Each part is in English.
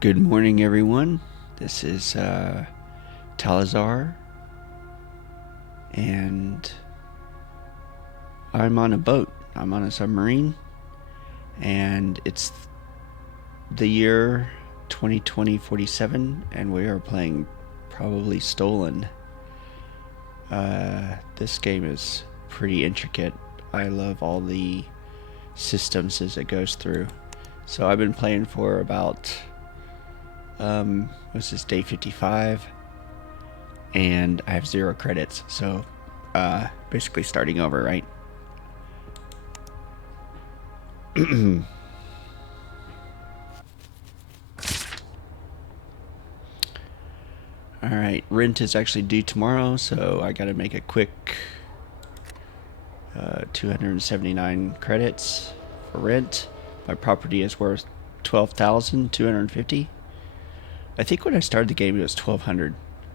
Good morning, everyone. This is Talazar, and I'm on a boat. I'm on a submarine, and it's the year 2020-47, and we are playing Probably Stolen. This game is pretty intricate. I love all the systems as it goes through. So I've been playing for about what's this, day 55, and I have 0 credits, so basically starting over, right? Alright, rent is actually due tomorrow, so I gotta make a quick 279 credits for rent. My property is worth 12,250. I think when I started the game it was 1,200.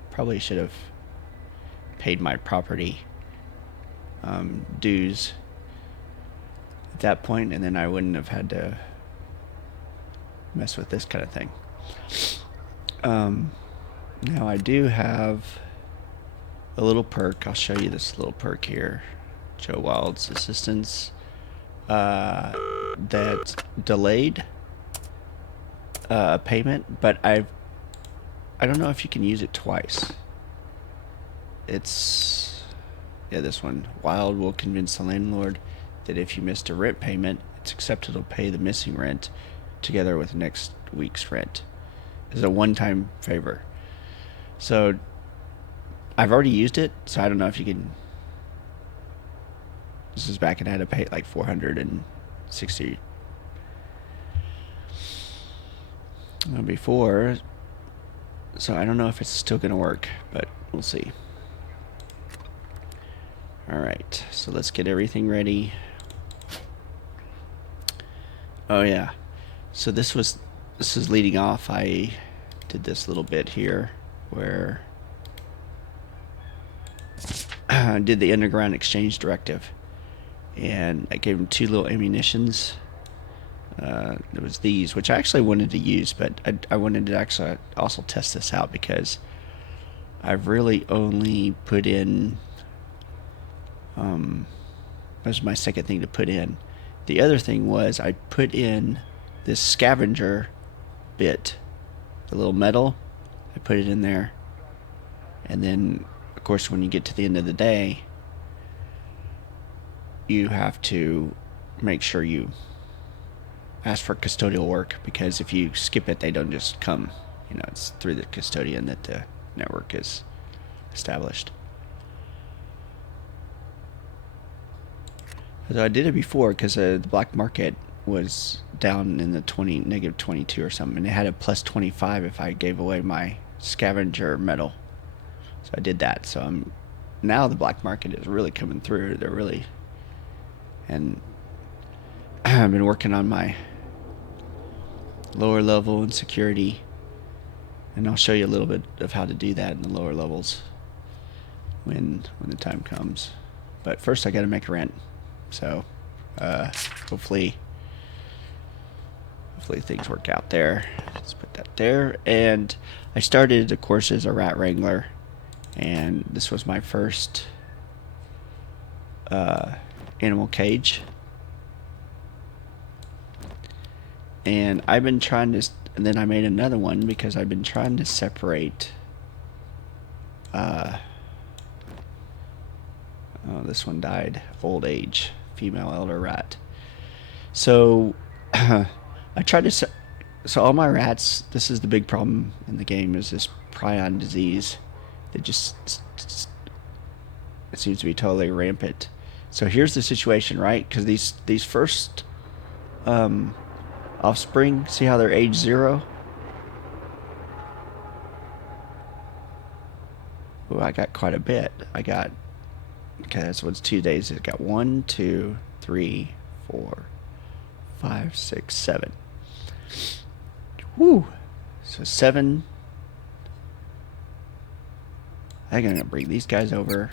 Probably should have paid my property dues at that point, and then I wouldn't have had to mess with this kind of thing. Now I do have a little perk. I'll show you this little perk here. Joe Wild's assistance that delayed payment, but I don't know if you can use it twice. It's this one. Wild will convince the landlord that if you missed a rent payment, it's acceptable to pay the missing rent together with next week's rent. It's a one-time favor. So I've already used it, so I don't know if you can. This is back and I had to pay like 460 before, so I don't know if it's still gonna work, but we'll see. Alright, so let's get everything ready. Oh yeah, so this is leading off. I did this little bit here where I did the underground exchange directive, and I gave him 2 little ammunitions. There was these, which I actually wanted to use, but I wanted to actually also test this out because I've really only put in that was my second thing to put in. The other thing was I put in this scavenger bit, the little metal. I put it in there, and then of course when you get to the end of the day you have to make sure you ask for custodial work, because if you skip it they don't just come. It's through the custodian that the network is established. So I did it before because the black market was down in the negative 22 or something, and it had a plus 25 if I gave away my scavenger metal. So I did that. So now the black market is really coming through. They're really, and I've been working on my lower level and security, and I'll show you a little bit of how to do that in the lower levels when the time comes. But first I got to make rent. So hopefully things work out there. Let's put that there. And I started, of course, as a Rat Wrangler, and this was my first animal cage. And I've been trying to, and then I made another one because I've been trying to separate. Oh, this one died of old age. Female elder rat. So I tried to. So all my rats. This is the big problem in the game: is this prion disease that just it seems to be totally rampant. So here's the situation, right? Because these first offspring, see how they're age 0? Oh, I got quite a bit. Okay, that's what's 2 days. It got 1, 2, 3, 4, 5, 6, 7. Woo! So 7. I'm gonna bring these guys over.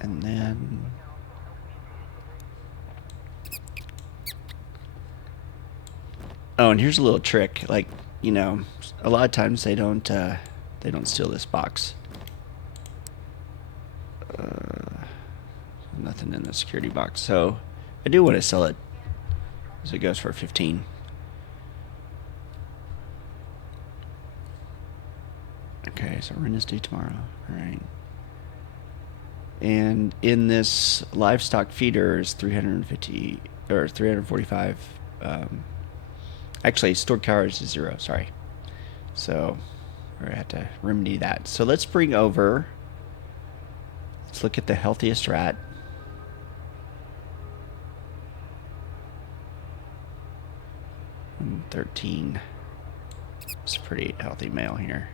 And then Oh, and here's a little trick. Like, you know, a lot of times they don't steal this box. Nothing in the security box. So I do want to sell it. So it goes for 15. Okay, so rent is due tomorrow. All right. And in this livestock feeder is 350 or 345. Actually, stored calories is 0. Sorry. So we're gonna have to remedy that. So let's bring over. Let's look at the healthiest rat. And 13. It's a pretty healthy male here.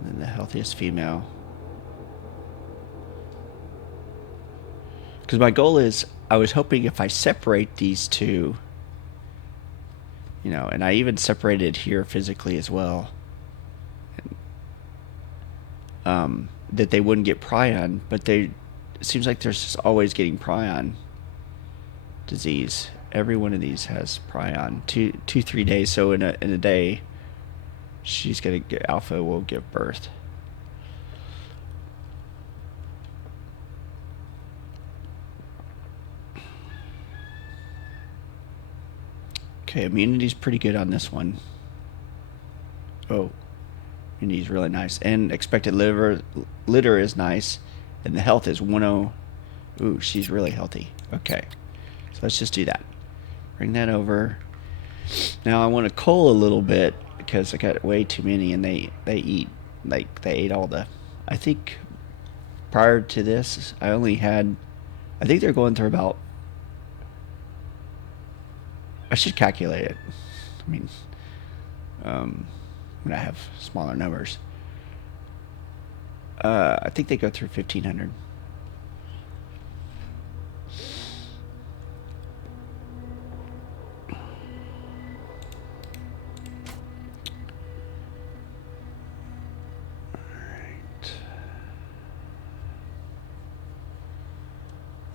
And then the healthiest female. Because my goal is, I was hoping if I separate these two, you know, and I even separated here physically as well, that they wouldn't get prion, but it seems like there's just always getting prion disease. Every one of these has prion. 3 days. So in a day, she's gonna get alpha will give birth. Okay, immunity's pretty good on this one. Oh, immunity's really nice, and expected litter is nice, and the health is 10. Ooh, she's really healthy. Okay, so let's just do that. Bring that over. Now I want to cull a little bit because I got way too many, and they eat, like they ate all the. I think prior to this, I only had. I think they're going through about. I should calculate it. I mean, when I have smaller numbers. I think they go through 1,500.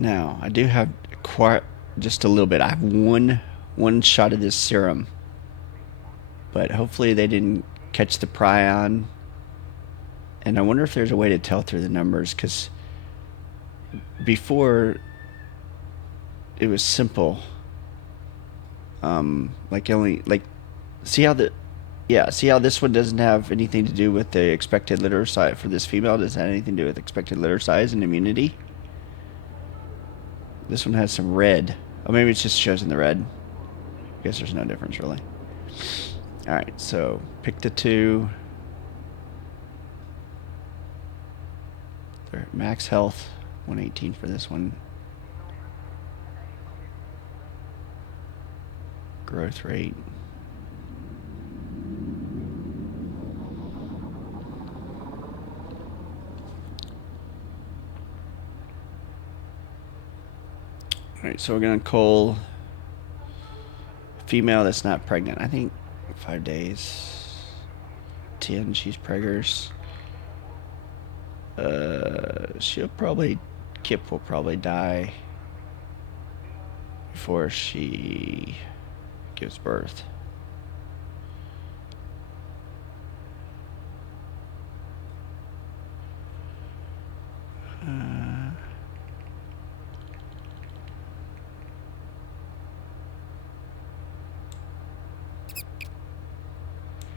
Now, I do have quite just a little bit. I have one shot of this serum, but hopefully they didn't catch the prion. And I wonder if there's a way to tell through the numbers, because before it was simple. See how this one doesn't have anything to do with the expected litter size for this female. Does it have anything to do with expected litter size and immunity? This one has some red. Oh, maybe it just shows in the red. I guess there's no difference really. Alright, so pick the two. Their max health, 118 for this one. Growth rate. Alright, so we're going to cull female that's not pregnant. I think 5 days. 10, she's preggers. Kip will probably die before she gives birth.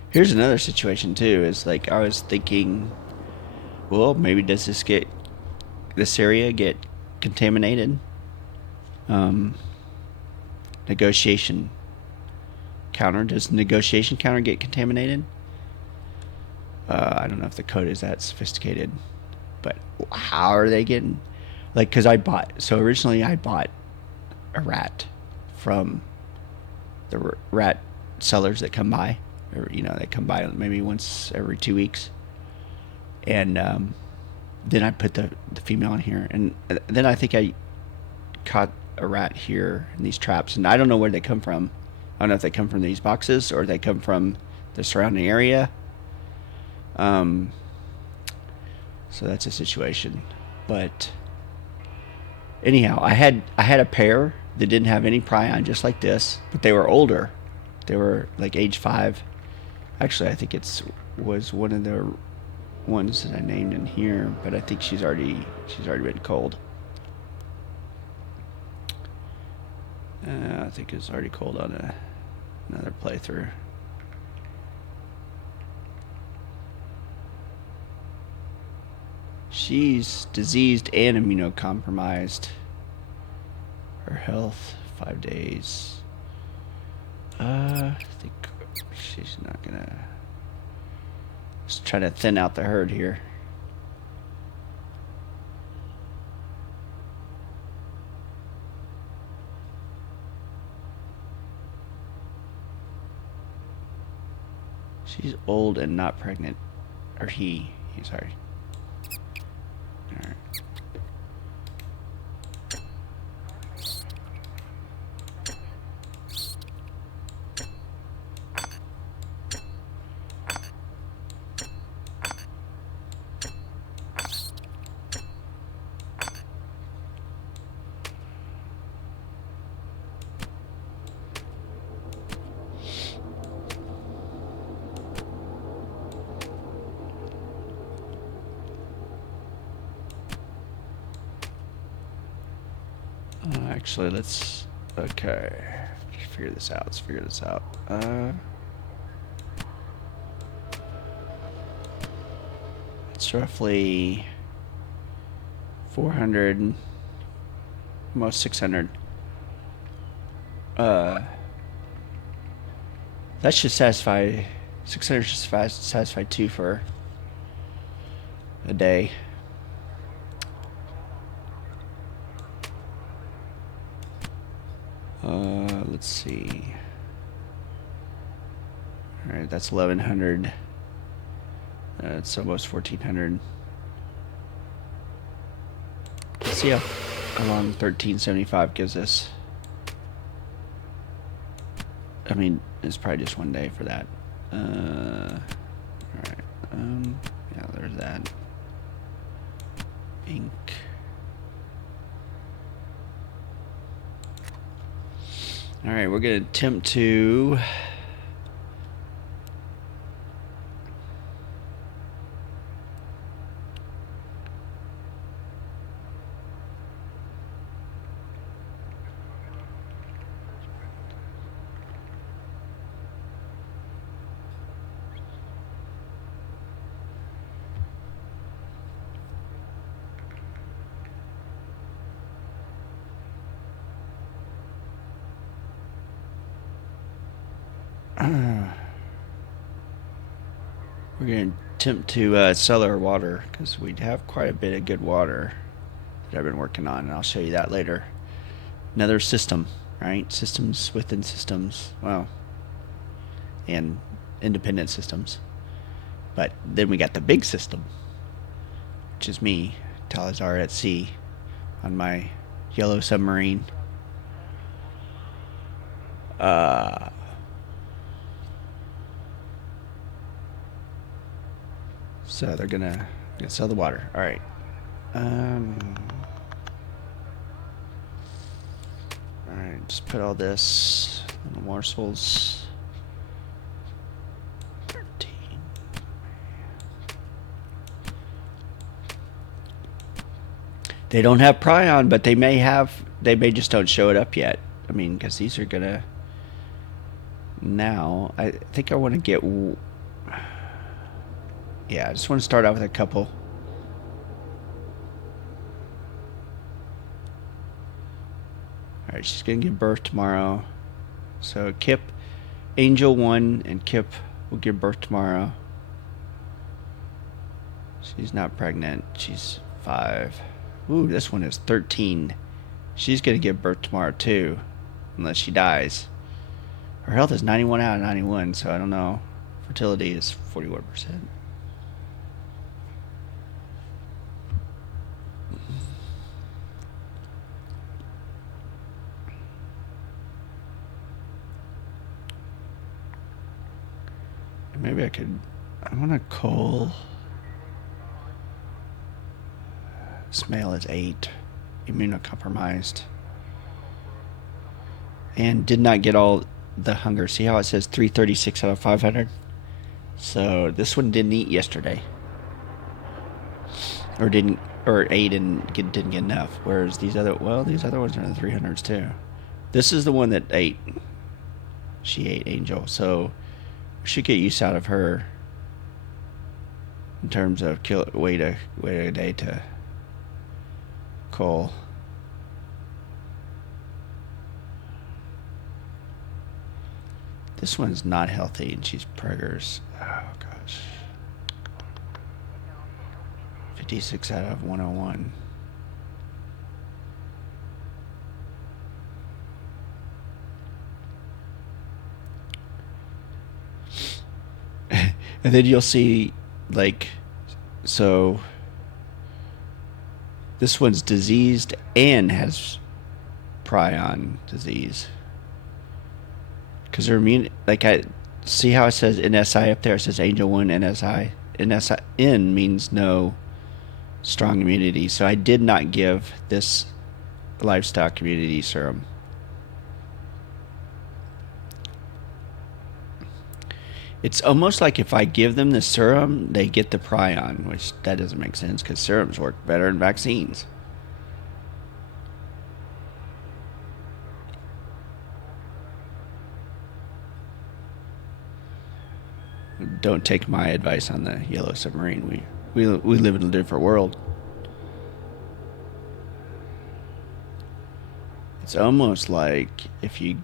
Here's another situation too, is like I was thinking, well, maybe does this area get contaminated? Negotiation counter. Does negotiation counter get contaminated? I don't know if the code is that sophisticated, but how are they getting, like, because originally I bought a rat from the rat sellers that come by, or they come by maybe once every 2 weeks, and then I put the female in here, and then I think I caught a rat here in these traps, and I don't know where they come from. I don't know if they come from these boxes or they come from the surrounding area. So that's a situation, but Anyhow, I had a pair that didn't have any prion, just like this, but they were older. They were like age 5. Actually, I think it's was one of the ones that I named in here, but I think she's already been cold. I think it's already cold on another playthrough. She's diseased and immunocompromised. Her health, 5 days. I think she's not gonna. Just try to thin out the herd here. She's old and not pregnant. Or he's sorry. Alright. Actually, okay. Let's figure this out. It's roughly 400, almost 600. That should satisfy, 600 should satisfy 2 for a day. Let's see. Alright, that's 1100. It's almost 1400. Let's see how long 1375 gives us. I mean, it's probably just 1 day for that. Alright. Yeah, there's that. Ink. Alright, we're going to attempt to... we're going to attempt to sell our water, because we have quite a bit of good water that I've been working on, and I'll show you that later. Another system, right? Systems within systems. Well, and independent systems. But then we got the big system, which is me, Talazar at sea, on my yellow submarine. So they're gonna sell the water. All right. All right. Just put all this in the morsels. 13. They don't have prion, but they may have. They may just don't show it up yet. I mean, because these are gonna. Now, I think I want to get. Yeah, I just want to start out with a couple. Alright, she's going to give birth tomorrow. So Kip, Angel 1 and Kip will give birth tomorrow. She's not pregnant. She's 5. Ooh, this one is 13. She's going to give birth tomorrow too, unless she dies. Her health is 91 out of 91, so I don't know. Fertility is 41%. Maybe I could. I want to coal. Smell is 8. immunocompromised. And did not get all the hunger. See how it says 336 out of 500? So this one didn't eat yesterday. Or ate and didn't get enough. Whereas these other ones are in the 300s too. This is the one that ate. She ate Angel. So we should get use out of her in terms of wait a day to Cole. This one's not healthy, and she's preggers. Oh, gosh. 56 out of 101. And then you'll see, like, so this one's diseased and has prion disease. Because they're immune, like, I see how it says NSI up there. It says Angel 1 NSI. N means no strong immunity. So I did not give this livestock immunity serum. It's almost like if I give them the serum, they get the prion, which that doesn't make sense because serums work better than vaccines. Don't take my advice on the yellow submarine. We live in a different world. It's almost like if you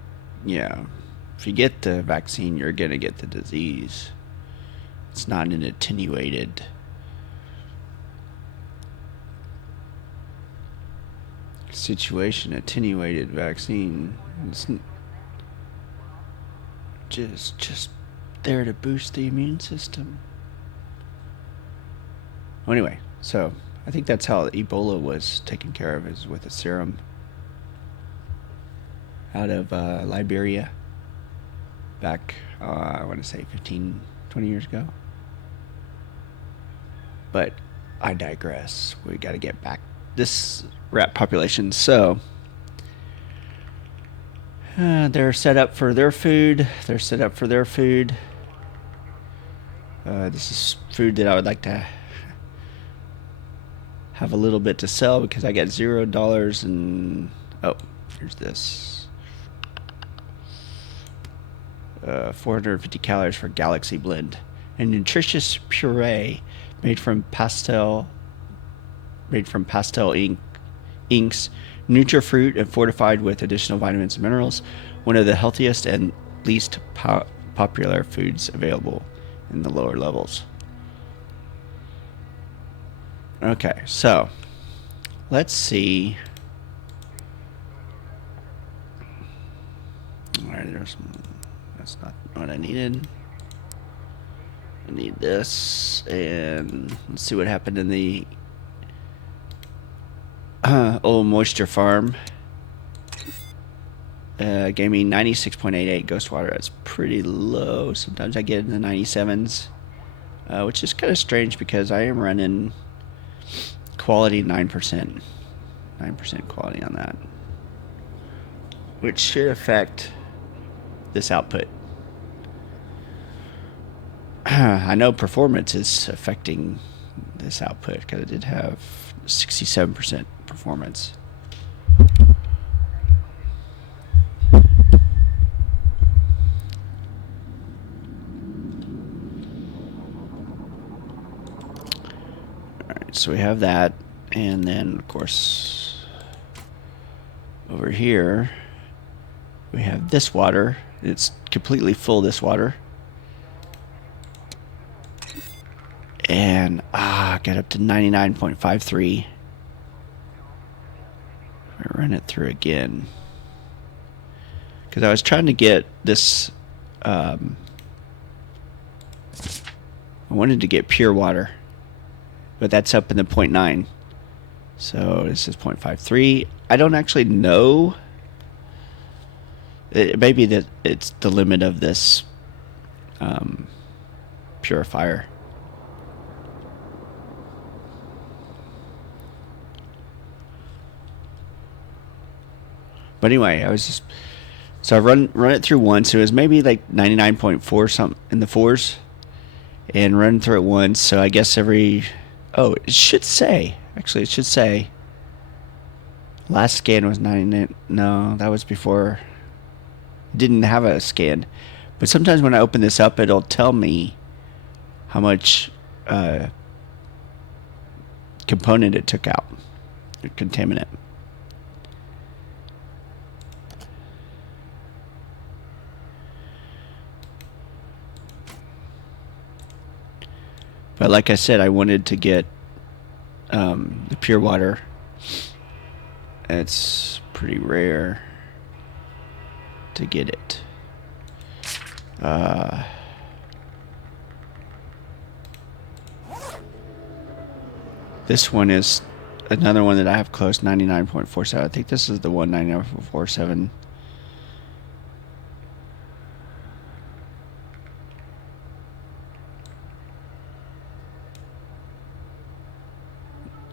get the vaccine, you're gonna get the disease. It's not an attenuated situation. Attenuated vaccine. It's just there to boost the immune system. Well, anyway, so I think that's how Ebola was taken care of, is with a serum out of Liberia back, I want to say 15, 20 years ago. But I digress. We got to get back this rat population. So they're set up for their food. This is food that I would like to have a little bit to sell because I got $0 and here's this. 450 calories for Galaxy Blend, a nutritious puree made from pastel inks, Nutrifruit, and fortified with additional vitamins and minerals. One of the healthiest and least popular foods available in the lower levels. Okay, so let's see. All right, that's not what I needed. I need this, and let's see what happened in the old moisture farm. Gave me 96.88 ghost water. That's pretty low. Sometimes I get in the 97s, which is kind of strange because I am running quality 9%. 9% quality on that, which should affect this output. I know performance is affecting this output because it did have 67% performance. Alright, so we have that, and then of course over here we have this water. It's completely full, this water. And got up to 99.53. I run it through again because I was trying to get this. I wanted to get pure water, but that's up in the 0.9. So this is 0.53. I don't actually know. It may be that it's the limit of this purifier. But anyway, I was just so I run it through once. It was maybe like 99.4 something in the fours, and run through it once. So I guess every it should say last scan was 99. No, that was before. It didn't have a scan, but sometimes when I open this up, it'll tell me how much component it took out, contaminant. But like I said, I wanted to get the pure water. It's pretty rare to get it. This one is another one that I have close, 99.47. I think this is the one, 99.47.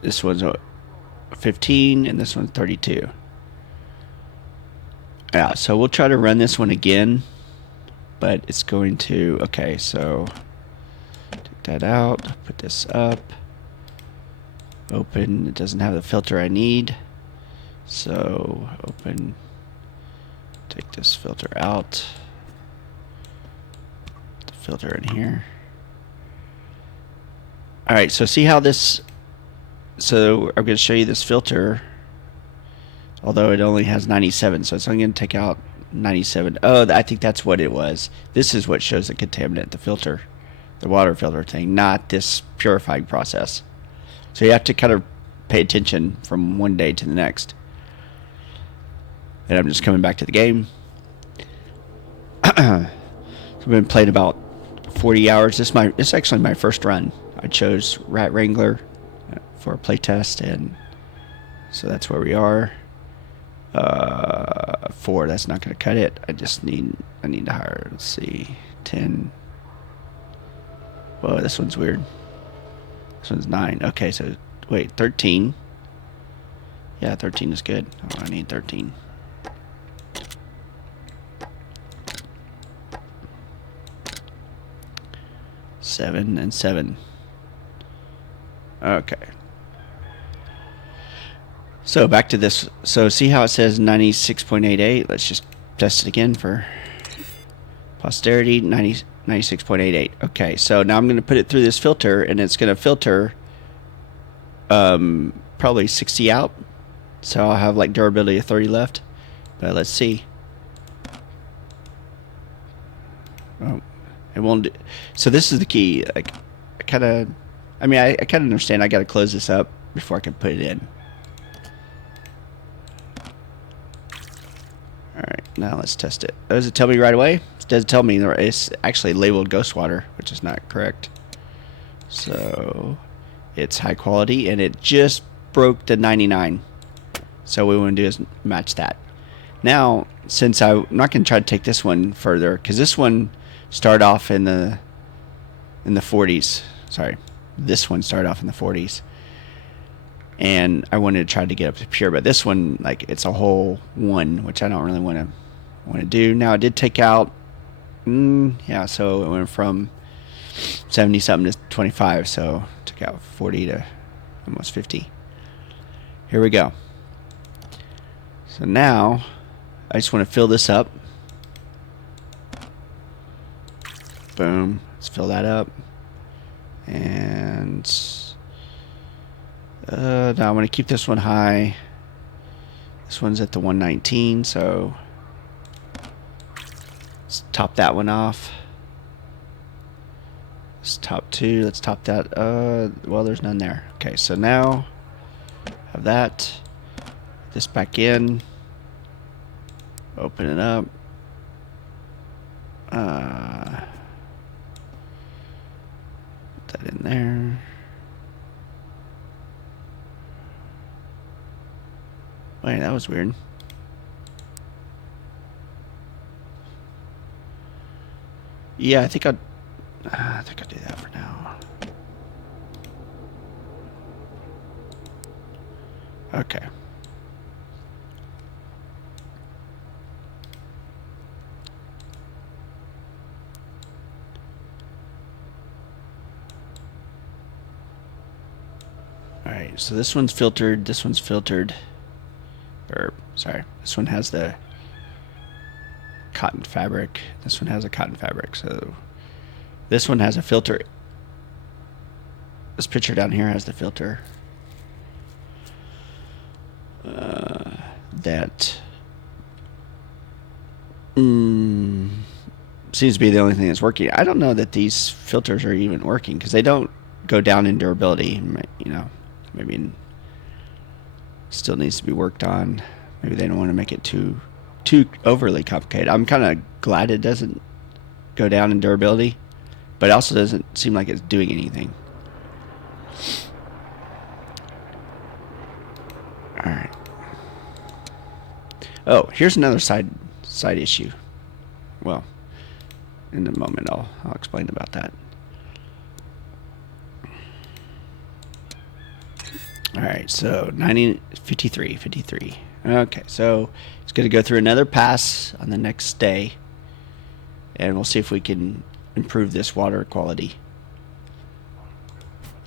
This one's 15 and this one's 32. Yeah, so we'll try to run this one again, but it's going to, okay, so take that out, put this up, open. It doesn't have the filter I need, so open, take this filter out, put the filter in here. Alright, so see how this, so I'm going to show you this filter, although it only has 97, so it's only going to take out 97. Oh, I think that's what it was. This is what shows the contaminant, the filter, the water filter thing, not this purifying process. So you have to kind of pay attention from one day to the next. And I'm just coming back to the game. So I've been playing about 40 hours. This is actually my first run. I chose Rat Wrangler for a playtest, and so that's where we are. 4, that's not going to cut it. I need to hire, let's see, 10. Whoa, this one's weird. This one's 9. Okay, so wait, 13. Yeah, 13 is good. Oh, I need 13. Seven and 7. Okay. So back to this. So see how it says 96.88? Let's just test it again for posterity. 96.88. Okay, so now I'm going to put it through this filter, and it's going to filter probably 60 out. So I'll have like durability of 30 left. But let's see. Oh, it won't do. So this is the key. I kind of understand I got to close this up before I can put it in. Alright, now let's test it. Does it tell me right away? It does tell me it's actually labeled ghost water, which is not correct. So it's high quality, and it just broke the 99. So what we want to do is match that. Now, since I'm not going to try to take this one further, because this one started off in the 40s. Sorry, this one started off in the 40s. And I wanted to try to get up to pure, but this one, like, it's a whole 1, which I don't really want to do. Now, it did take out, yeah, so it went from 70 something to 25, so it took out 40 to almost 50. Here we go. So now I just want to fill this up. Boom. Let's fill that up. And now I'm going to keep this one high. This one's at the 119, so let's top that one off. Let's top 2. Let's top that. Well, there's none there. Okay, so now have that. This back in. Open it up. Put that in there. Wait, that was weird. Yeah, I think I'll do that for now. Okay. Alright, so this one's filtered, this one's filtered. Or, sorry, this one has the cotton fabric. This one has a cotton fabric, so this one has a filter. This picture down here has the filter. That seems to be the only thing that's working. I don't know that these filters are even working because they don't go down in durability. You know, maybe still needs to be worked on. Maybe they don't want to make it too overly complicated. I'm kind of glad it doesn't go down in durability, but it also doesn't seem like it's doing anything. All right. Oh, here's another side issue. Well, in a moment I'll explain about that. All right, so 53. Okay, so it's going to go through another pass on the next day, and we'll see if we can improve this water quality.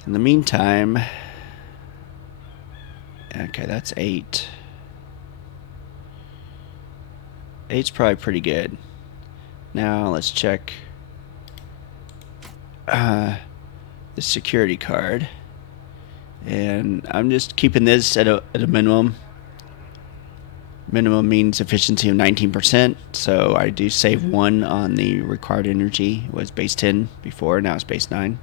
In the meantime, okay, that's 8. 8's probably pretty good. Now let's check the security card, and I'm just keeping this at a minimum. Minimum means efficiency of 19%, so I do save 1 on the required energy. It was base 10 before, now it's base 9.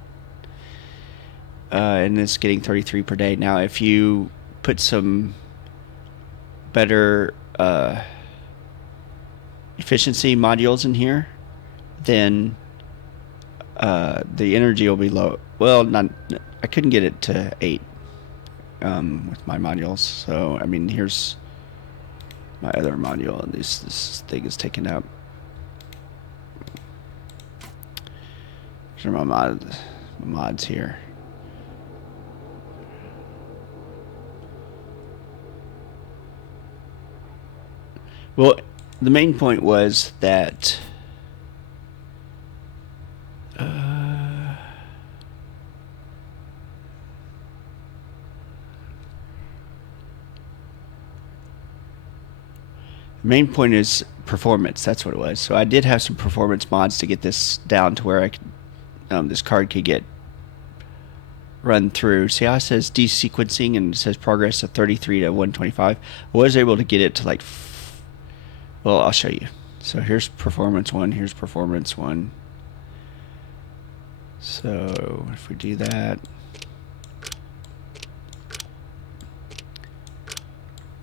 And it's getting 33 per day. Now if you put some better efficiency modules in here, then the energy will be low. Well, I couldn't get it to 8 with my modules. So I mean, here's my other module, and this thing is taken up. These are my mods here. Well, the main point was that the main point is performance. That's what it was. So I did have some performance mods to get this down to where I could, this card could get run through. See how it says desequencing and it says progress of 33 to 125. I was able to get it to like, well, I'll show you. So here's performance 1, here's performance 1. So if we do that,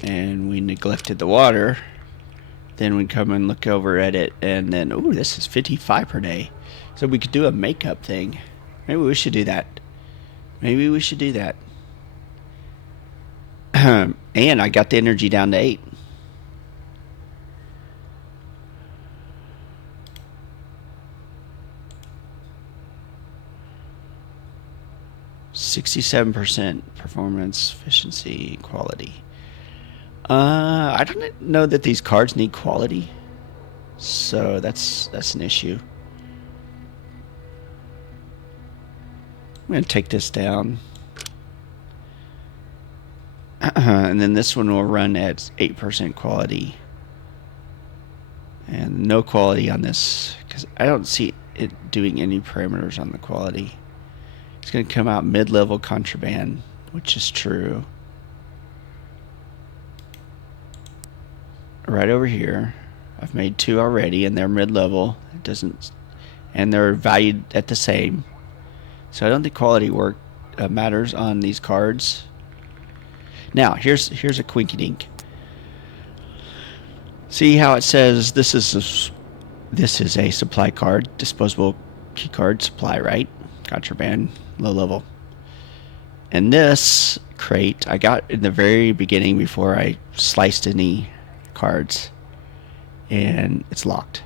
and we neglected the water, then we come and look over at it, and then, ooh, this is 55 per day. So we could do a makeup thing. Maybe we should do that. Maybe we should do that. And I got the energy down to 8. %, performance, efficiency, quality. I don't know that these cards need quality, so that's an issue. I'm going to take this down. And then this one will run at 8% quality. And no quality on this, because I don't see it doing any parameters on the quality. It's going to come out mid-level contraband, which is true. Right over here, I've made 2 already, and they're mid-level. It doesn't, and they're valued at the same. So I don't think quality work matters on these cards. Now here's a quinky dink. See how it says this is a supply card, disposable key card supply, right? Contraband, low level. And this crate I got in the very beginning before I sliced any cards, and it's locked.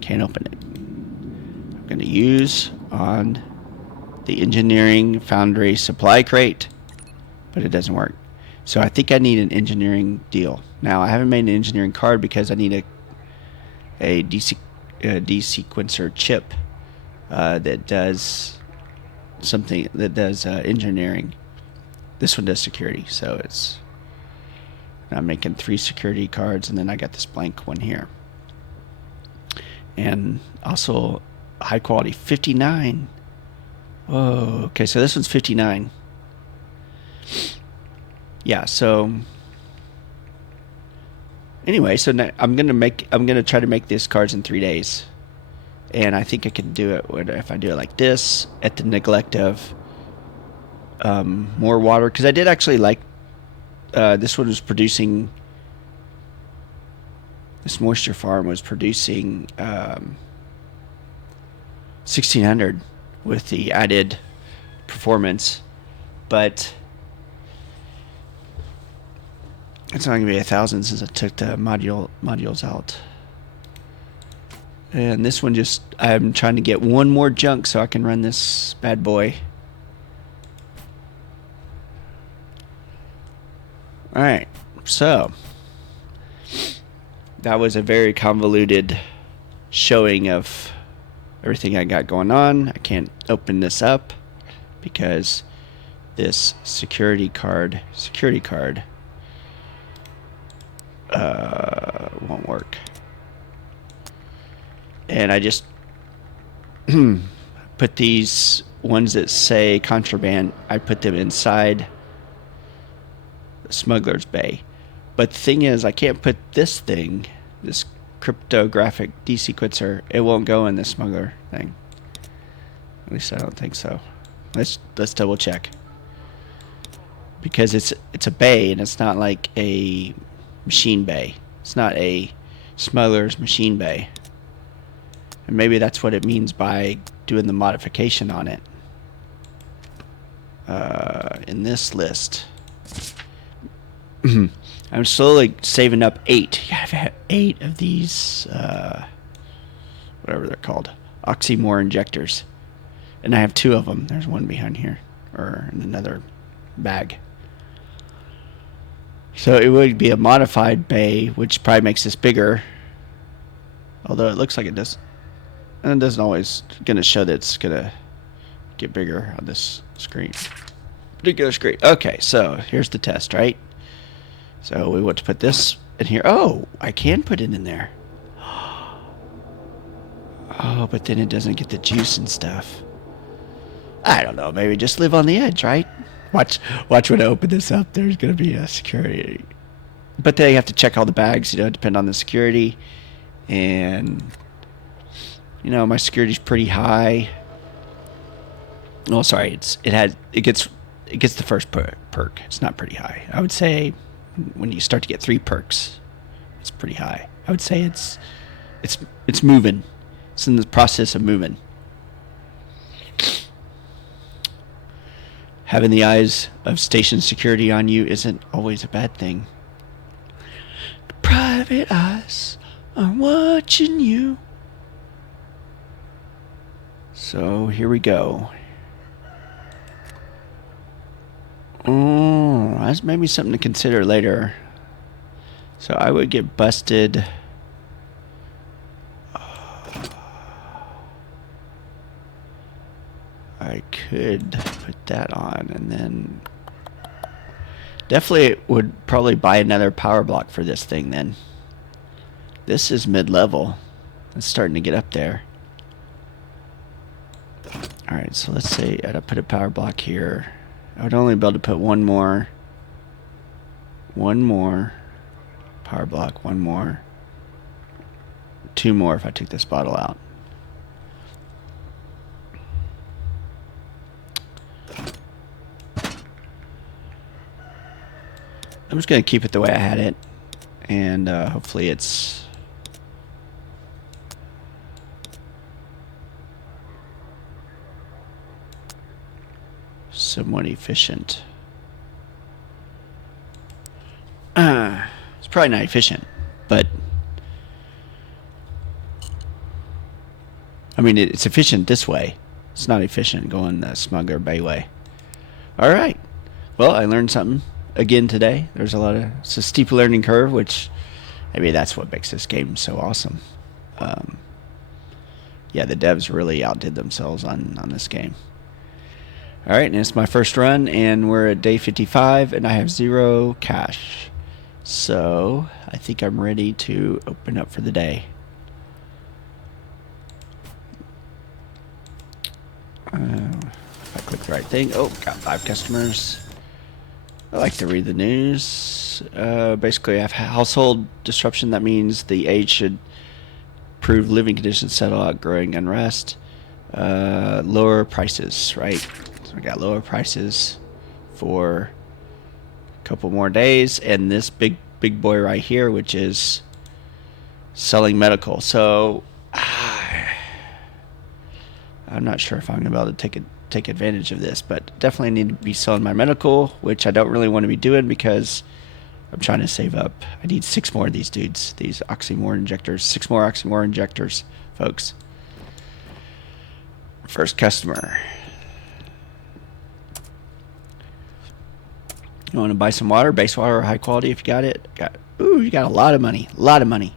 Can't open it. I'm going to use on the engineering foundry supply crate, but it doesn't work. So I think I need an engineering deal. Now I haven't made an engineering card because I need a desequencer chip that does something, that does engineering. This one does security, so it's... I'm making 3 security cards, and then I got this blank one here. And also high quality, 59. Whoa, okay, so this one's 59. Yeah, so anyway, so now I'm gonna try to make these cards in 3 days. And I think I can do it if I do it like this, at the neglect of more water. Because I did actually like, this one was producing, this moisture farm was producing 1600 with the added performance. But it's not going to be 1,000 since I took the modules out. And this one just, I'm trying to get one more junk so I can run this bad boy. Alright, so that was a very convoluted showing of everything I got going on. I can't open this up because this security card won't work. And I just put these ones that say contraband, I put them inside the smuggler's bay. But the thing is, I can't put this thing, this cryptographic desequencer, it won't go in the smuggler thing. At least I don't think so. Let's double check. Because it's a bay, and it's not like a machine bay. It's not a smuggler's machine bay. And maybe that's what it means by doing the modification on it. In this list. I'm slowly saving up 8. Yeah, I've had 8 of these, whatever they're called, oxymore injectors. And I have 2 of them. There's one behind here, or in another bag. So it would be a modified bay, which probably makes this bigger. Although it looks like it does. And it doesn't always going to show that it's going to get bigger on this screen. Particular screen. Okay, so here's the test, right? So we want to put this in here. Oh, I can put it in there. Oh, but then it doesn't get the juice and stuff. I don't know. Maybe just live on the edge, right? Watch when I open this up. There's going to be a security. But they have to check all the bags, depend on the security. And, my security's pretty high. Oh, sorry. It gets the first perk. It's not pretty high. I would say when you start to get 3 perks, it's pretty high. I would say it's moving. It's in the process of moving. Having the eyes of station security on you isn't always a bad thing. The private eyes are watching you. So here we go. Oh, that's maybe something to consider later. So I would get busted. I could put that on, and then definitely would probably buy another power block for this thing then. This is mid-level. It's starting to get up there. Alright, so let's say I'd put a power block here. I would only be able to put one more power block, one more, 2 more if I took this bottle out. I'm just going to keep it the way I had it, and hopefully it's somewhat efficient. It's probably not efficient, but I mean it's efficient this way. It's not efficient going the smuggler bay way. All right. Well, I learned something again today. It's a steep learning curve, which maybe that's what makes this game so awesome. Yeah, the devs really outdid themselves on this game. Alright, and it's my first run, and we're at day 55, and I have 0 cash. So, I think I'm ready to open up for the day. If I click the right thing. Oh, got 5 customers. I like to read the news. Basically, I have household disruption. That means the aid should improve living conditions, settle out growing unrest. Lower prices, right? So we got lower prices for a couple more days, and this big boy right here, which is selling medical. So I'm not sure if I'm gonna be able to take advantage of this, but definitely need to be selling my medical, which I don't really want to be doing because I'm trying to save up. I need 6 more of these dudes, these oxymore injectors. 6 more oxymore injectors, folks. First customer. You want to buy some water, base water, high quality if you got it. Ooh, you got a lot of money. A lot of money.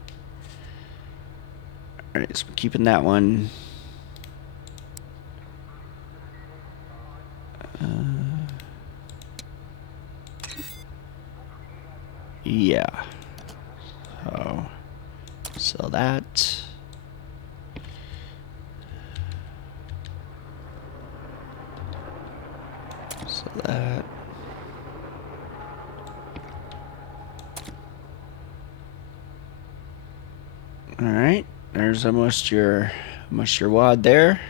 Alright, so I'm keeping that one. Yeah. So, sell that. Sell that. Alright, there's almost your wad there.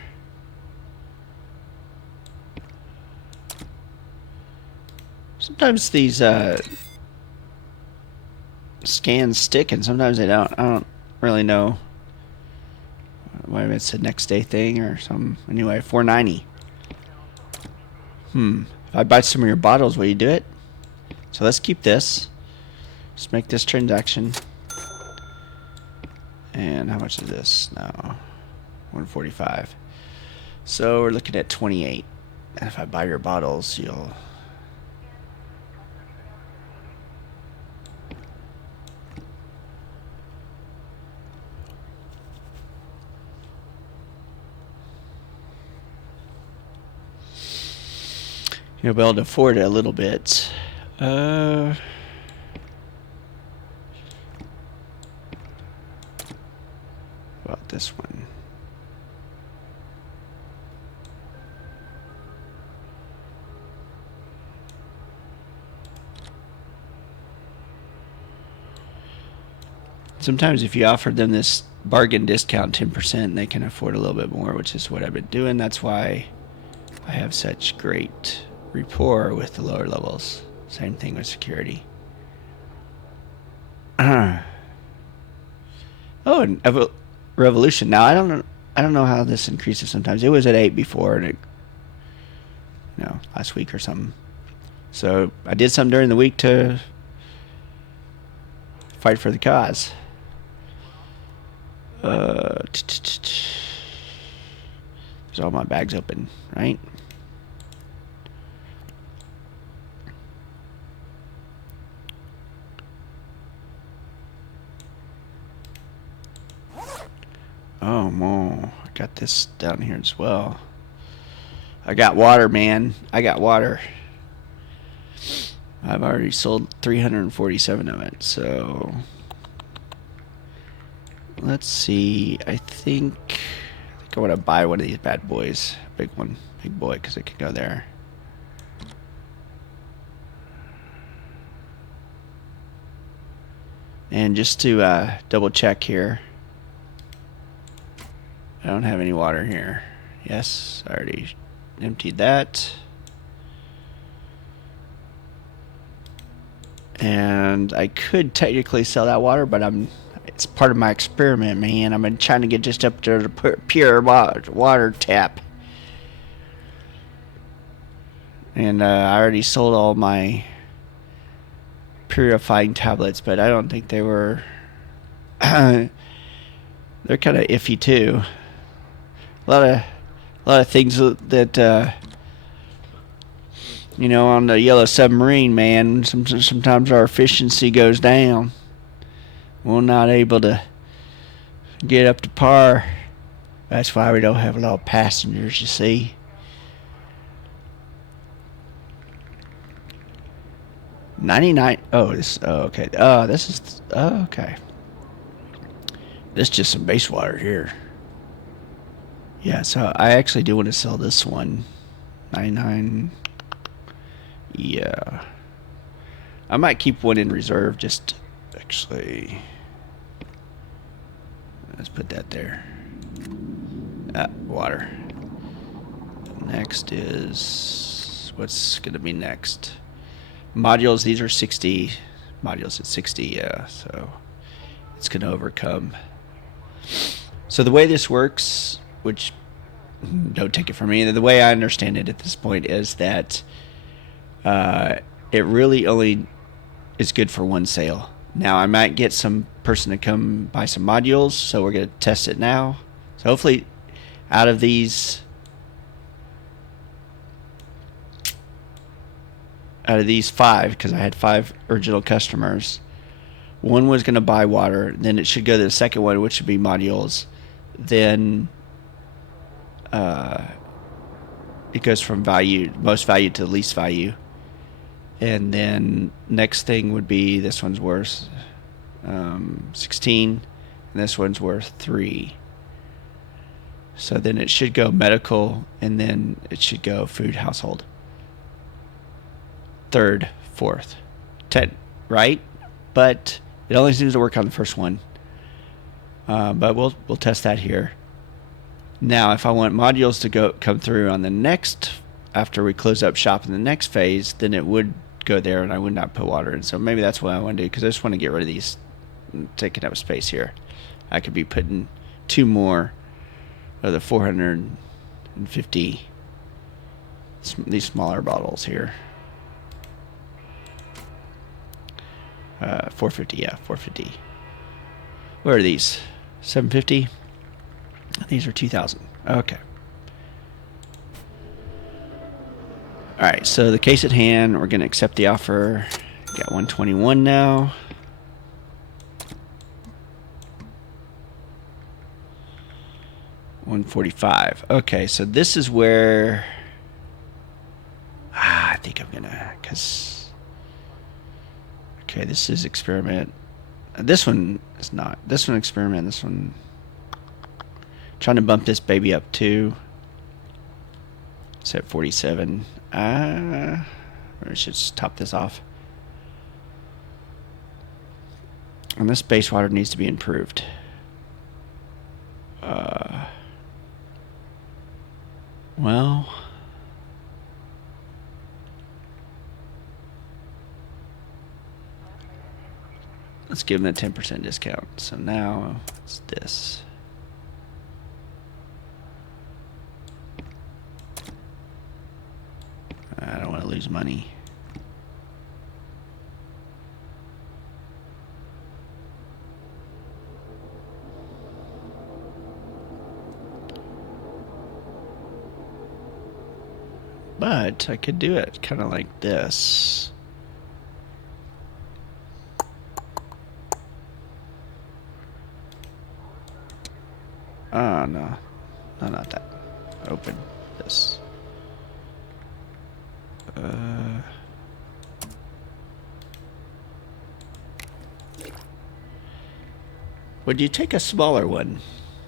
Sometimes these scans stick and sometimes they don't. I don't really know whether it's a next day thing or something. Anyway, $4.90. If I buy some of your bottles, will you do it? So let's keep this. Let's make this transaction. And how much is this now? 145. So we're looking at 28. And if I buy your bottles, you'll... You'll be able to afford it a little bit. About this one. Sometimes if you offer them this bargain discount 10%, they can afford a little bit more, which is what I've been doing. That's why I have such great rapport with the lower levels. Same thing with security. Oh, and revolution. Now I don't know how this increases. Sometimes it was at 8 before, and last week or something. So I did some during the week to fight for the cause. There's all my bags open, right? Oh, I got this down here as well. I got water, man. I got water. I've already sold 347 of it, so let's see. I think I want to buy one of these bad boys. Big one. Big boy, because it can go there. And just to double check here, I don't have any water here. Yes, I already emptied that. And I could technically sell that water, but it's part of my experiment, man. I'm trying to get just up to the pure water tap. And I already sold all my purifying tablets, but I don't think they were... they're kind of iffy, too. A lot of things that... on the Yellow Submarine, man, sometimes our efficiency goes down. We're not able to get up to par. That's why we don't have a lot of passengers, you see. 99. Oh, this. Oh, okay. Oh, this is. Oh, okay. This is just some base water here. Yeah, so I actually do want to sell this one. 99. Yeah. I might keep one in reserve. Just actually. Let's put that there. Water. Next is. What's going to be next? Modules. These are 60. Modules at 60, yeah. So it's going to overcome. So the way this works, which don't take it from me, the way I understand it at this point is that it really only is good for one sale. Now I might get some person to come buy some modules, so we're going to test it now. So hopefully out of these 5, because I had 5 original customers, one was going to buy water, then it should go to the second one, which should be modules. Then it goes from most value to least value. And then next thing would be this one's worth 16, and this one's worth 3. So then it should go medical, and then it should go food, household. Third, fourth, 10, right? But it only seems to work on the first one. But we'll test that here. Now, if I want modules to come through on the next, after we close up shop in the next phase, then it would go there, and I would not put water in. So maybe that's what I want to do, because I just want to get rid of these taking up space here. I could be putting 2 more of the 450 these smaller bottles here. 450, yeah, 450. Where are these? 750. These are 2,000. Okay. All right, so the case at hand, we're going to accept the offer. Got 121 now. $145. Okay, so this is where I think I'm gonna, okay, this is experiment. This one is not. This one experiment. This one trying to bump this baby up too. It's at 47. I should just top this off. And this base water needs to be improved. Well, let's give them a 10% discount. So now it's this. I don't want to lose money. But I could do it kind of like this. Oh, no. No, not that. Open this. Would you take a smaller one?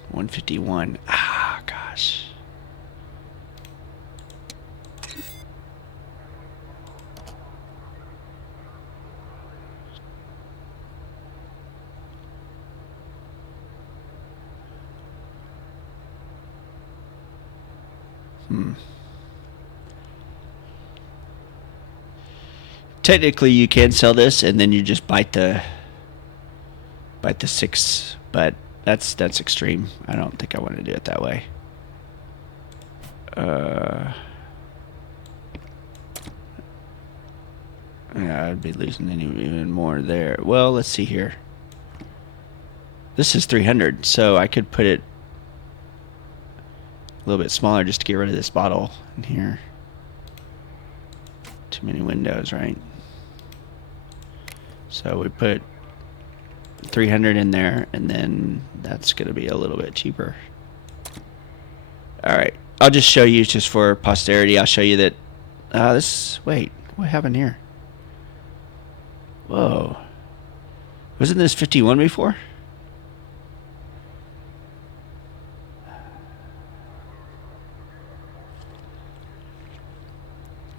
151. Ah, gosh. Technically, you can sell this, and then you just bite the 6, but that's extreme. I don't think I want to do it that way. Yeah, I'd be losing even more there. Well, let's see here. This is 300, so I could put it a little bit smaller just to get rid of this bottle in here. Too many windows, right? So we put 300 in there, and then that's going to be a little bit cheaper. All right, I'll just show you just for posterity. I'll show you that wait, what happened here? Whoa. Wasn't this 51 before?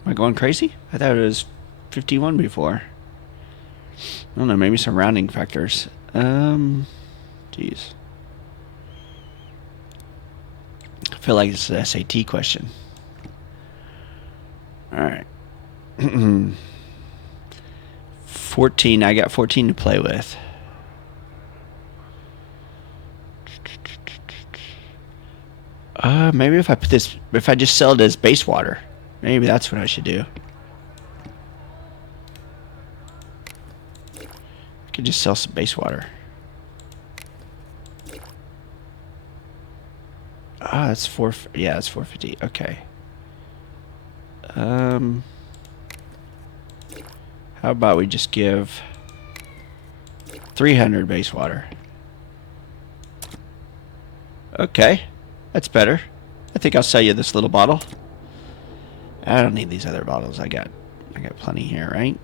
Am I going crazy? I thought it was 51 before. I don't know, maybe some rounding factors. Jeez. I feel like it's an SAT question. Alright. 14, I got 14 to play with. Maybe if I put this, if I just sell it as base water, maybe that's what I should do. I could just sell some base water. Ah, that's yeah, it's 450. Okay. How about we just give 300 base water? Okay, that's better. I think I'll sell you this little bottle. I don't need these other bottles. I got plenty here, right?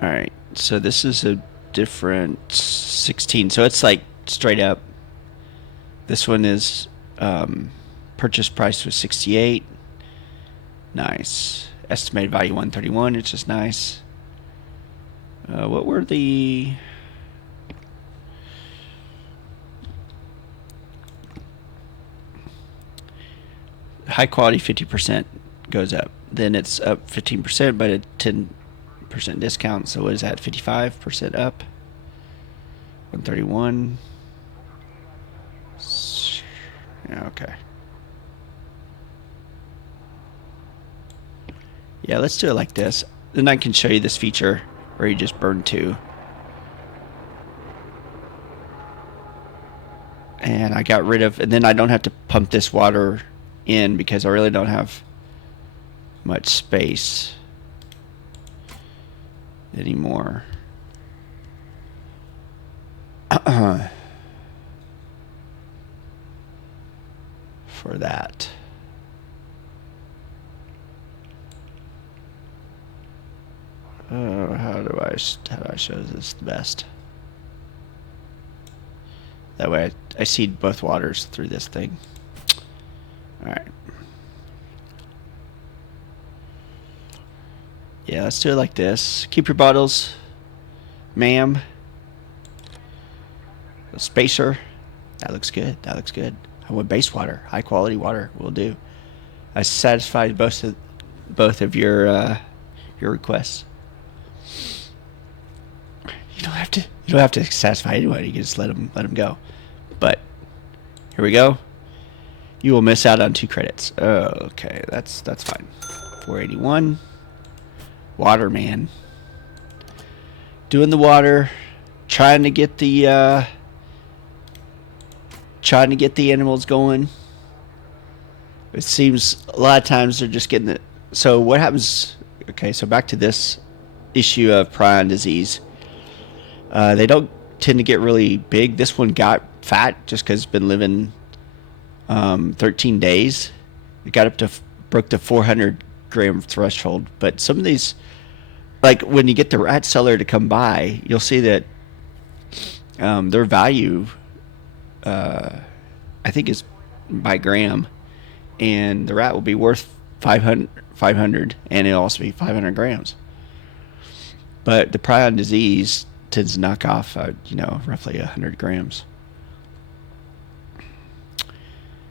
All right. So this is a different 16. So it's like straight up. This one is purchase price was 68. Nice. Estimated value 131. It's just nice. What were the high quality 50% goes up. Then it's up 15%, but a 10% discount. So what is that? 55% up. 131. Yeah, okay. Yeah, let's do it like this. Then I can show you this feature where you just burn 2. And I got rid of, and then I don't have to pump this water in because I really don't have much space anymore. For that. How do I show this the best? That way I seed both waters through this thing. Alright. Yeah, let's do it like this. Keep your bottles, ma'am. A spacer. That looks good. That looks good. I want base water. High quality water will do. I satisfied both of your requests. You don't have to satisfy anyone. You can just let them go. But here we go. You will miss out on 2 credits. Oh, okay, that's fine. 481. Water, man. Doing the water. Trying to get the animals going. It seems a lot of times they're just getting it. So what happens? Okay, so back to this issue of prion disease. They don't tend to get really big. This one got fat just because it's been living 13 days. It got up to broke the 400 gram threshold. But some of these, like when you get the rat seller to come by, you'll see that their value, I think, is by gram, and the rat will be worth 500, and it'll also be 500 grams. But the prion disease tends to knock off, roughly 100 grams.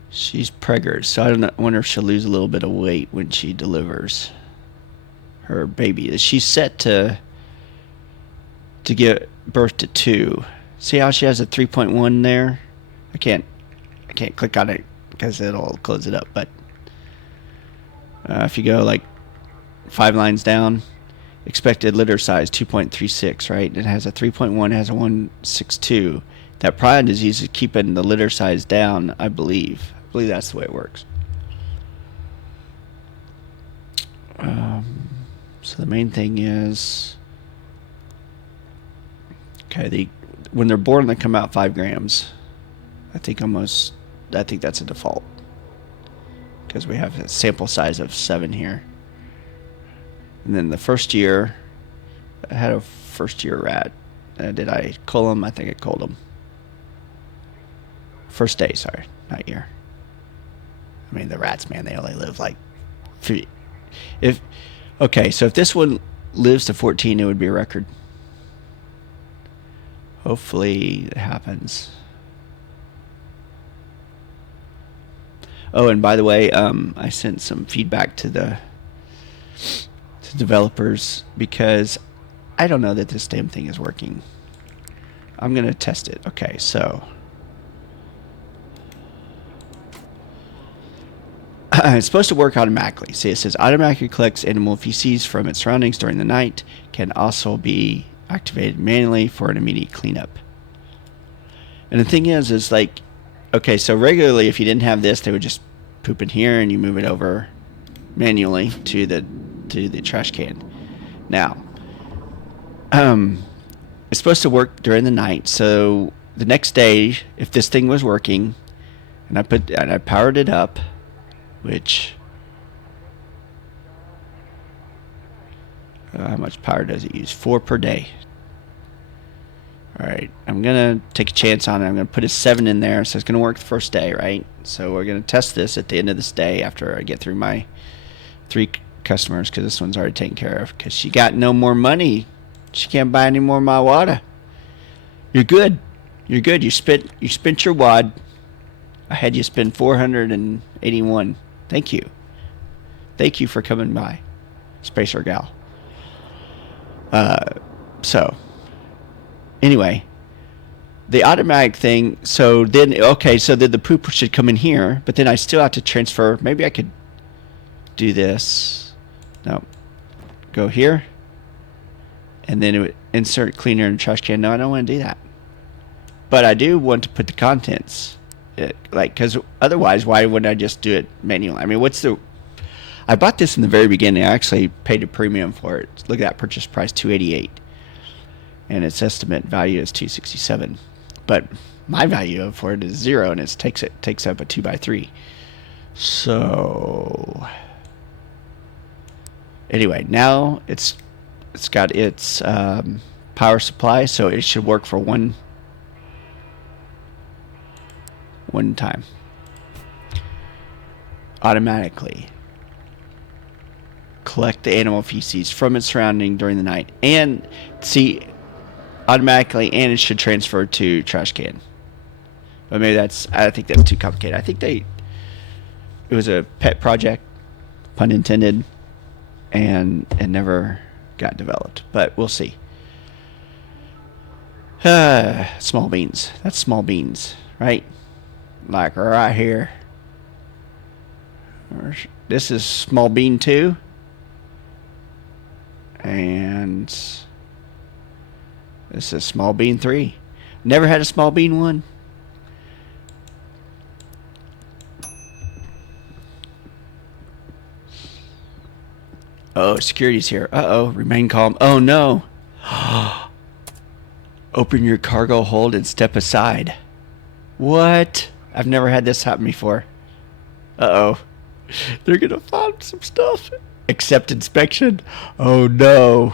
She's preggers, so I wonder if she'll lose a little bit of weight when she delivers her baby. She's set to give birth to 2. See how she has a 3.1 there? I can't click on it because it'll close it up. But if you go like 5 lines down, expected litter size 2.36, right? It has a 3.1, it has a 162. That prion disease is keeping the litter size down, I believe. I believe that's the way it works. So the main thing is, okay, when they're born, they come out 5 grams. I think that's a default because we have a sample size of 7 here. And then the first year, I had a first year rat. Did I cull him? I think I culled him. First day, sorry, not year. I mean, the rats, man, they only live like 3. So if this one lives to 14, it would be a record. Hopefully it happens. Oh, and by the way, I sent some feedback to the developers because I don't know that this damn thing is working. I'm going to test it. Okay, so it's supposed to work automatically. See, it says automatically collects animal feces from its surroundings during the night. Can also be activated manually for an immediate cleanup. And the thing is like, okay, so regularly if you didn't have this, they would just poop in here and you move it over manually to the trash can. Now, it's supposed to work during the night. So the next day, if this thing was working, and I powered it up, which how much power does it use? 4 per day. All right, I'm gonna take a chance on it. I'm gonna put a 7 in there, so it's gonna work the first day, right? So we're gonna test this at the end of this day after I get through my 3 customers, because this one's already taken care of. Because she got no more money, she can't buy any more of my water. You're good. You're good. You spent your wad. I had you spend 481. Thank you. Thank you for coming by, Spacer Gal. So anyway, the automatic thing. So then the poop should come in here, but then I still have to transfer. Maybe I could do this. No, go here, and then it would insert cleaner in the trash can. No, I don't want to do that. But I do want to put the contents, because otherwise, why wouldn't I just do it manually? I mean, I bought this in the very beginning. I actually paid a premium for it. Look at that purchase price, $288, and its estimate value is $267. But my value for it is 0, and it takes up a 2x3. So anyway, now it's got its power supply, so it should work for one time automatically. Collect the animal feces from its surrounding during the night, and see automatically, and it should transfer to trash can. But maybe I think that's too complicated. I think it was a pet project, pun intended, and it never got developed. But we'll see. Small beans. That's small beans, right? Like right here. This is small bean 2. And this is small bean 3. Never had a small bean 1. Oh, security's here. Uh-oh, remain calm. Oh, no. Open your cargo hold and step aside. What? I've never had this happen before. Uh-oh. They're going to find some stuff. Accept inspection. Oh, no.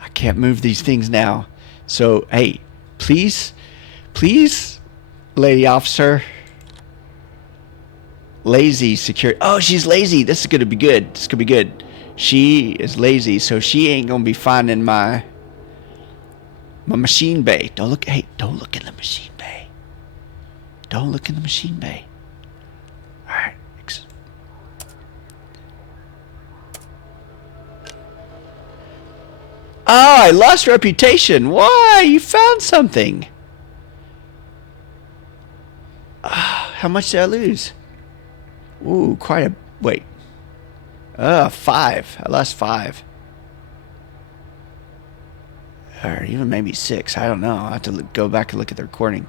I can't move these things now. So, hey, please, lady officer. Lazy security. Oh, she's lazy. This is going to be good. This could be good. She is lazy, so she ain't going to be finding my machine bay. Don't look in the machine bay. Don't look in the machine bay. All right. Oh, I lost reputation. Why? You found something. How much did I lose? Ooh, quite a... Wait. 5. I lost 5. Or even maybe 6. I don't know. I'll have to go back and look at the recording.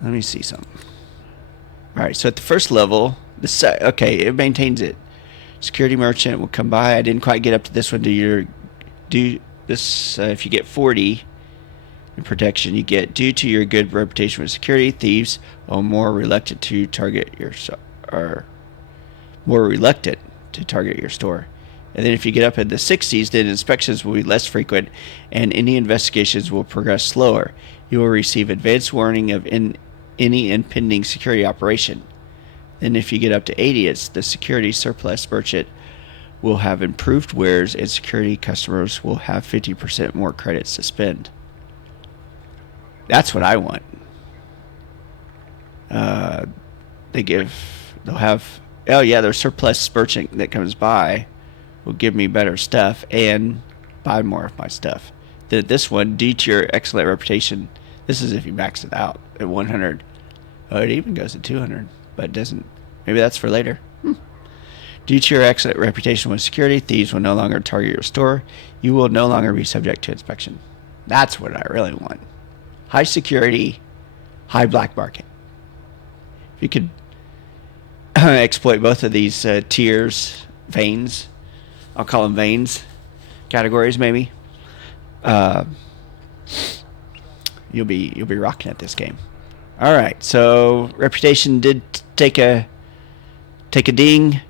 Let me see something. Alright, so at the first level... Okay, it maintains it. Security merchant will come by. I didn't quite get up to this one. Do this if you get 40, and protection you get due to your good reputation with security. Thieves are more reluctant to target your store. And then if you get up in the 60s, then inspections will be less frequent and any investigations will progress slower. You will receive advance warning of any impending security operation. Then if you get up to 80, it's the security surplus merchant will have improved wares and security customers will have 50% more credits to spend. That's what I want. They'll have, oh yeah, their surplus merchant that comes by will give me better stuff and buy more of my stuff. This one, due to your excellent reputation, this is if you max it out at 100. Oh, it even goes to 200, but it doesn't. Maybe that's for later. Due to your excellent reputation with security, thieves will no longer target your store. You will no longer be subject to inspection. That's what I really want. High security, high black market. If you could exploit both of these tiers, veins, I'll call them veins, categories maybe. You'll be rocking at this game. All right, so reputation did take a ding.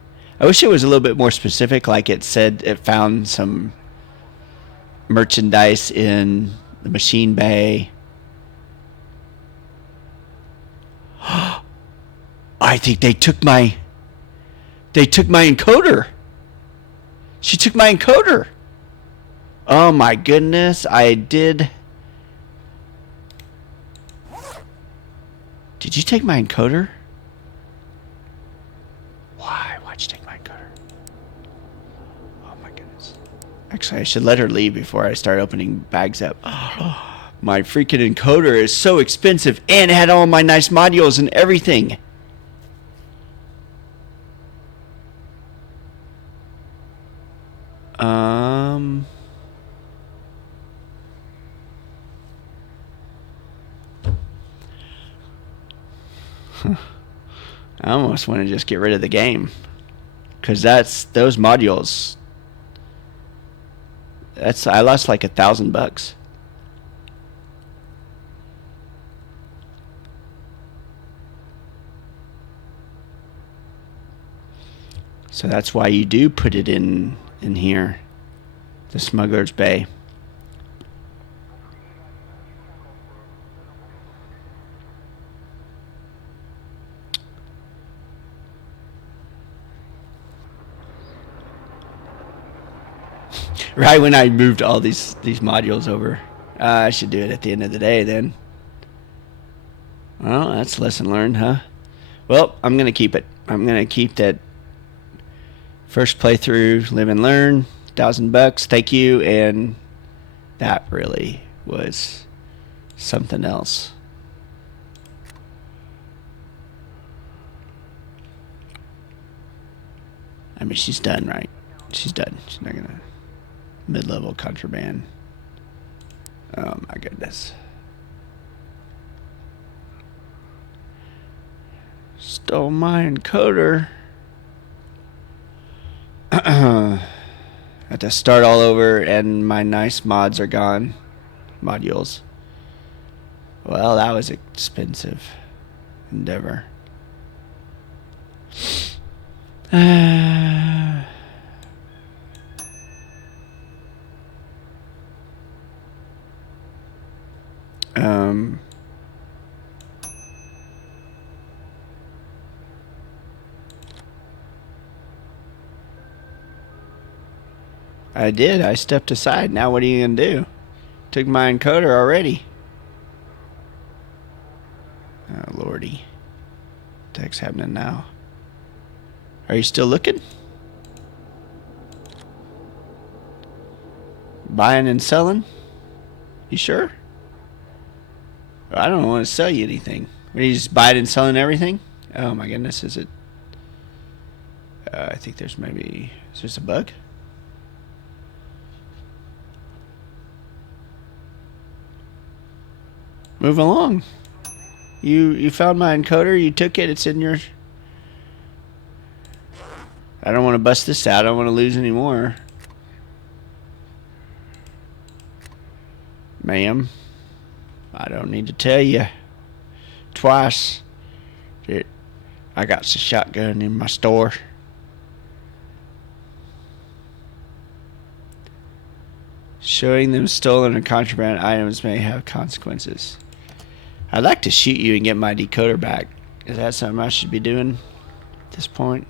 I wish it was a little bit more specific, like it said it found some merchandise in the machine bay. I think they took my encoder. She took my encoder. Oh my goodness, I did. Did you take my encoder? Why'd you take my encoder? Oh my goodness. Actually, I should let her leave before I start opening bags up. My freaking encoder is so expensive and it had all my nice modules and everything. I almost want to just get rid of the game, because those modules. I lost like $1,000. So that's why you do put it in here, the Smuggler's Bay. Right when I moved all these modules over. I should do it at the end of the day then. Well, that's lesson learned, huh? Well, I'm going to keep it. I'm going to keep that first playthrough, live and learn, $1,000. Thank you. And that really was something else. I mean, she's done, right? She's done. She's not going to... Mid-level contraband. Oh my goodness. Stole my encoder. Have to start all over and my nice mods are gone. Modules. Well, that was expensive endeavor. I did. I stepped aside. Now what are you going to do? Took my encoder already. Oh, lordy. What the heck's happening now? Are you still looking? Buying and selling? You sure? I don't want to sell you anything. Are you just buying and selling everything? Oh my goodness, is it? I think there's maybe... Is there a bug? Move along. You found my encoder. You took it. It's in your... I don't want to bust this out. I don't want to lose any more. Ma'am. I don't need to tell you twice that I got the shotgun in my store. Showing them stolen or contraband items may have consequences. I'd like to shoot you and get my decoder back. Is that something I should be doing at this point?